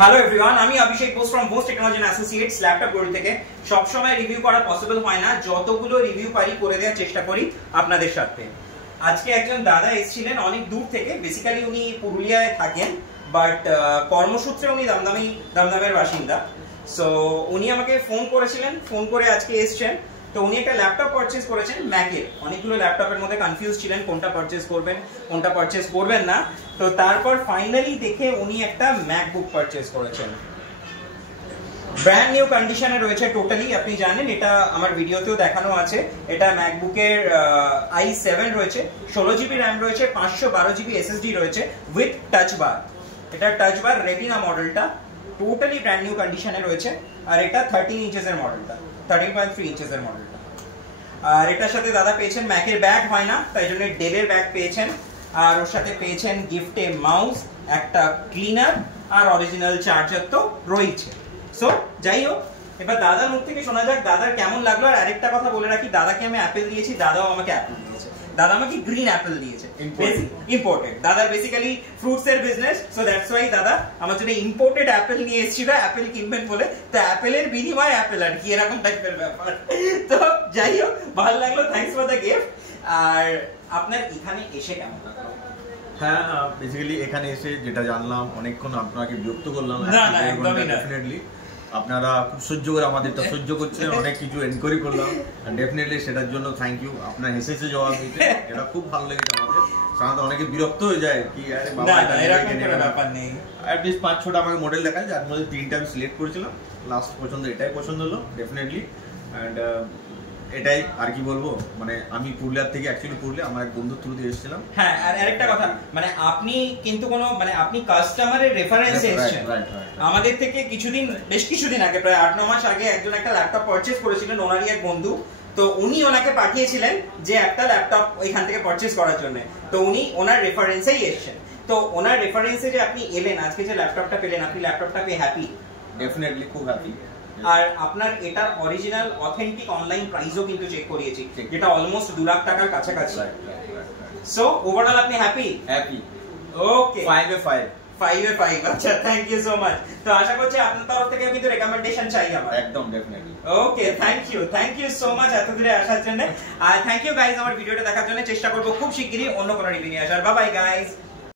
Hello everyone, আমি Abhishek Bose from Bose technology and associates laptop গড়ি থেকে। সব সময় রিভিউ করা পসিবল হয় না, যতগুলো রিভিউ পারি করে দেওয়ার চেষ্টা করি আপনাদের সাথে। আজকে একজন দাদা এসেছিলেন অনেক দূর থেকে, বেসিক্যালি উনি পুরুলিয়ায় থাকেন, বাট কর্মসূত্রে উনি দমদমের বাসিন্দা। সো উনি আমাকে ফোন করেছিলেন, ফোন করে আজকে এসছেন। তো উনি একটা ল্যাপটপ পারচেজ করেছেন ম্যাকের। অনেকগুলো ল্যাপটপের মধ্যে কনফিউজ ছিলেন কোনটা পারচেজ করবেন কোনটা পারচেজ করবেন না। তো তারপর ফাইনালি দেখে উনি একটা ম্যাকবুক পারচেজ করেছেন, ব্র্যান্ড নিউ কন্ডিশনে রয়েছে টোটালি। আপনি জানেন, এটা আমার ভিডিওতেও দেখানো আছে। এটা ম্যাকবুকের i7 রয়েছে, 16 জিবি র্যাম রয়েছে, 512 জিবি এসএসডি রয়েছে উইথ টাচ বার। এটা টাচ বার রেটিনা মডেলটা টোটালি ব্র্যান্ড নিউ কন্ডিশনে রয়েছে। আর এটা 13 ইঞ্চেসের মডেলটা, 13.3 ইঞ্চেসের মডেলটা। আর এটার সাথে দাদা পেয়েছেন ম্যাকের ব্যাগ, হয় না তাই জন্য ডেলের ব্যাগ পেয়েছেন। আর ওর সাথে পেয়েছেন গিফটে মাউস, একটা ক্লিনার আর অরিজিনাল চার্জার তো রয়েছে। সো যাই হোক, এবার দাদার মুখ থেকে শোনা যাক দাদার কেমন লাগলো। আর আরেকটা কথা বলে রাখি, দাদাকে আমি অ্যাপেল দিয়েছি, দাদাও আমাকে অ্যাপেল দিয়েছে। দাদা আমাকে গ্রিন অ্যাপেল দিয়েছে, ইম্পোর্টেড। দাদার বেসিক্যালি ফ্রুটস এর বিজনেস, সো দ্যাটস ওয়াই দাদা আমার জন্য ইম্পোর্টেড অ্যাপেল নিয়ে এসেছিল, অ্যাপেল কিনবেন বলে। তো অ্যাপেলের বিনিময়ে অ্যাপেল, আর কি এরকম টাইপের ব্যাপার। তো যাই হোক, ভালো লাগলো, থ্যাঙ্কস ফর দ্য গিফট। আর আপনার এখানে এসে কেমন লাগলো? হ্যাঁ, বেসিক্যালি এখানে এসে যেটা জানলাম, অনেকক্ষণ আপনাকে বিরক্ত করলাম। ডেফিনেটলি আপনারা খুব সহ্য করে আমাদেরটা সহ্য করছেন, অনেক কিছু এনকোয়ারি করলাম, ডেফিনেটলি সেটার জন্য থ্যাংক ইউ। আপনার হেসেছে জবাব দিতে, এটা খুব ভালো লেগেছে আমাদের। সাধারণত অনেকে বিরক্ত হয়ে যায় কি আরে বাবা, এরকম কোনো ব্যাপার নেই। অ্যাটলিস্ট 5-6টা আমাকে মডেল দেখায়, যার মধ্যে 3টা আমি সিলেক্ট করেছিলাম। লাস্ট পছন্দ এটাই পছন্দ হলো ডেফিনেটলি। অ্যান্ড এটাই আর কি বলবো, মানে আমি পুরুলিয়ার থেকে, অ্যাকচুয়ালি পুরুলিয়া আমার এক বন্ধুর থ্রু দিয়ে এসেছিলাম। হ্যাঁ, আর আরেকটা কথা, মানে আপনি কিন্তু কোনো মানে আপনি কাস্টমারের রেফারেন্সে এসেছেন। আমাদের থেকে বেশ কিছুদিন আগে, প্রায় 8-9 মাস আগে একজন একটা ল্যাপটপ পারচেজ করেছিলেন, ওনারই এক বন্ধু। তো উনি ওনাকে পাঠিয়েছিলেন যে একটা ল্যাপটপ ওইখান থেকে পারচেজ করার জন্য। তো উনি ওনার রেফারেন্সেই এসেছেন। তো ওনার রেফারেন্সে যে আপনি এলেন, আজকে যে ল্যাপটপটা পেলেন, আপনি ল্যাপটপটা পেয়ে হ্যাপি? ডেফিনেটলি খুব হ্যাপি। আর আপনার এটার অরিজিনাল অথেন্টিক অনলাইন প্রাইসও কিন্তু চেক করিয়েছি, যেটা অলমোস্ট 2 লাখ টাকার কাছাকাছি। সো ওভারঅল আপনি হ্যাপি? হ্যাপি। ওকে, 5/5। আচ্ছা, থ্যাংক ইউ সো মাচ। তো আশা করছি আপনার তরফ থেকে কিন্তু রেকমেন্ডেশন চাই আমার। একদম definitely. Okay, thank you so much এত দূরে আসার জন্য। আর থ্যাংক ইউ গাইস আমার ভিডিওটা দেখার জন্য। চেষ্টা করব খুব শিগগিরই অন্য কোনো রিভিউ নিয়ে আসার। Bye bye guys.